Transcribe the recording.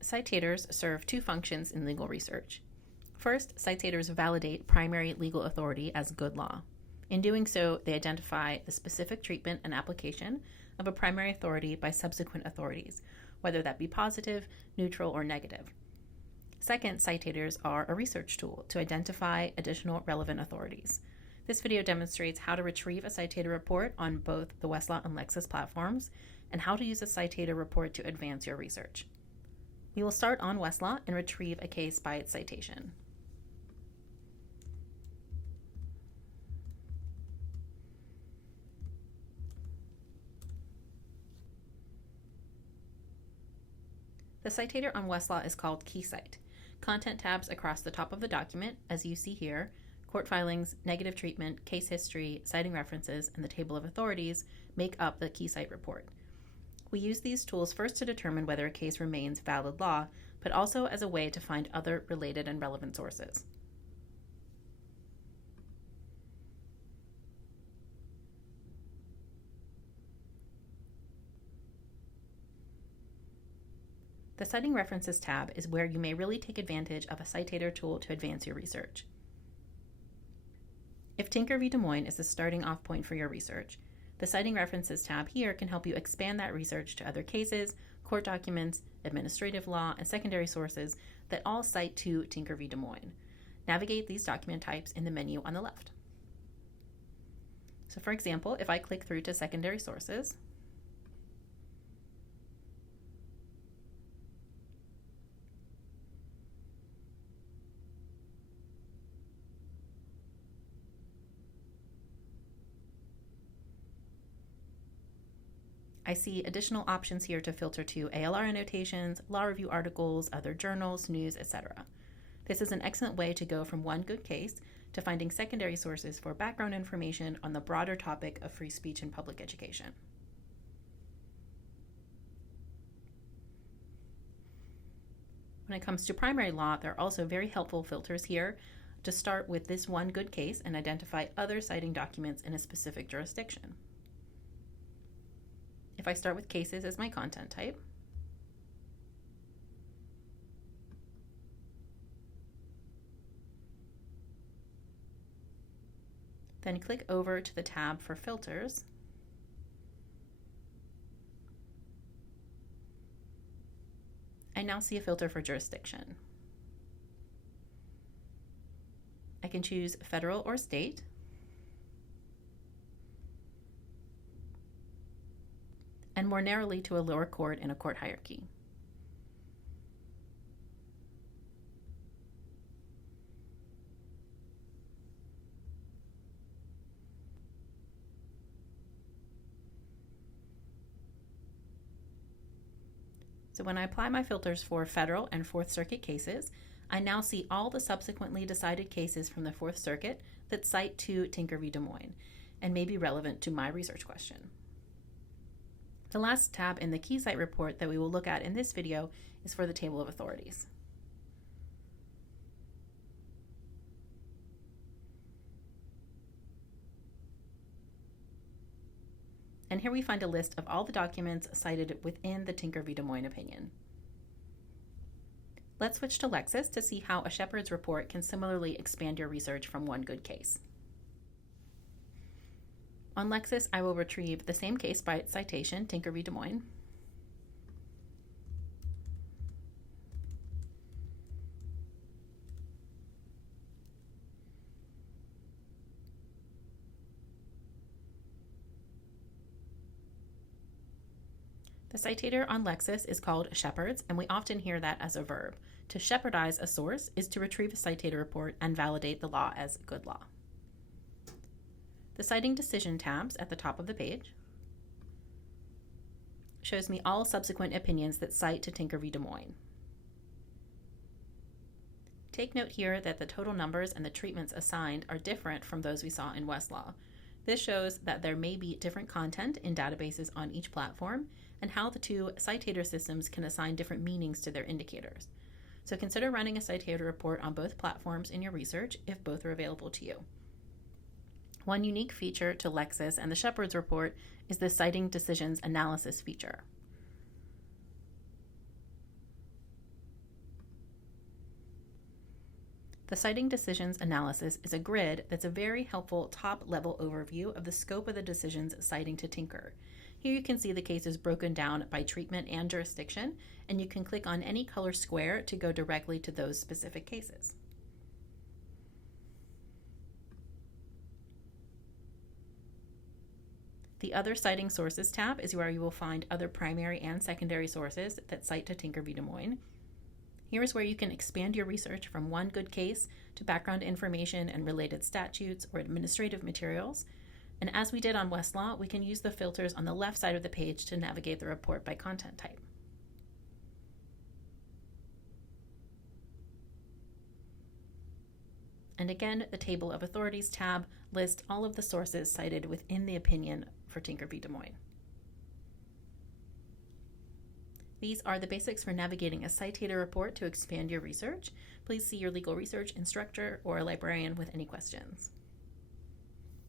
Citators serve two functions in legal research. First, citators validate primary legal authority as good law. In doing so, they identify the specific treatment and application of a primary authority by subsequent authorities, whether that be positive, neutral, or negative. Second, citators are a research tool to identify additional relevant authorities. This video demonstrates how to retrieve a citator report on both the Westlaw and Lexis platforms, and how to use a citator report to advance your research. We will start on Westlaw and retrieve a case by its citation. The citator on Westlaw is called KeyCite. Content tabs across the top of the document, as you see here, court filings, negative treatment, case history, citing references, and the table of authorities make up the KeyCite report. We use these tools first to determine whether a case remains valid law, but also as a way to find other related and relevant sources. The Citing References tab is where you may really take advantage of a citator tool to advance your research. If Tinker v. Des Moines is the starting off point for your research, the Citing References tab here can help you expand that research to other cases, court documents, administrative law, and secondary sources that all cite to Tinker v. Des Moines. Navigate these document types in the menu on the left. So for example, if I click through to secondary sources, I see additional options here to filter to ALR annotations, law review articles, other journals, news, etc. This is an excellent way to go from one good case to finding secondary sources for background information on the broader topic of free speech and public education. When it comes to primary law, there are also very helpful filters here to start with this one good case and identify other citing documents in a specific jurisdiction. If I start with cases as my content type, then click over to the tab for filters, I now see a filter for jurisdiction. I can choose federal or state, and more narrowly to a lower court in a court hierarchy. So when I apply my filters for federal and Fourth Circuit cases, I now see all the subsequently decided cases from the Fourth Circuit that cite to Tinker v. Des Moines and may be relevant to my research question. The last tab in the KeyCite report that we will look at in this video is for the table of authorities. And here we find a list of all the documents cited within the Tinker v. Des Moines opinion. Let's switch to Lexis to see how a Shepard's report can similarly expand your research from one good case. On Lexis, I will retrieve the same case by its citation, Tinker v. Des Moines. The citator on Lexis is called Shepard's, and we often hear that as a verb. To shepardize a source is to retrieve a citator report and validate the law as good law. The Citing Decision tabs at the top of the page shows me all subsequent opinions that cite to Tinker v. Des Moines. Take note here that the total numbers and the treatments assigned are different from those we saw in Westlaw. This shows that there may be different content in databases on each platform and how the two citator systems can assign different meanings to their indicators. So consider running a citator report on both platforms in your research if both are available to you. One unique feature to Lexis and the Shepard's report is the Citing Decisions Analysis feature. The citing decisions analysis is a grid that's a very helpful top-level overview of the scope of the decisions citing to Tinker. Here you can see the cases broken down by treatment and jurisdiction, and you can click on any color square to go directly to those specific cases. The Other Citing Sources tab is where you will find other primary and secondary sources that cite to Tinker v. Des Moines. Here is where you can expand your research from one good case to background information and related statutes or administrative materials. And as we did on Westlaw, we can use the filters on the left side of the page to navigate the report by content type. And again, the Table of Authorities tab lists all of the sources cited within the opinion for Tinker v. Des Moines. These are the basics for navigating a Citator report to expand your research. Please see your legal research instructor or a librarian with any questions.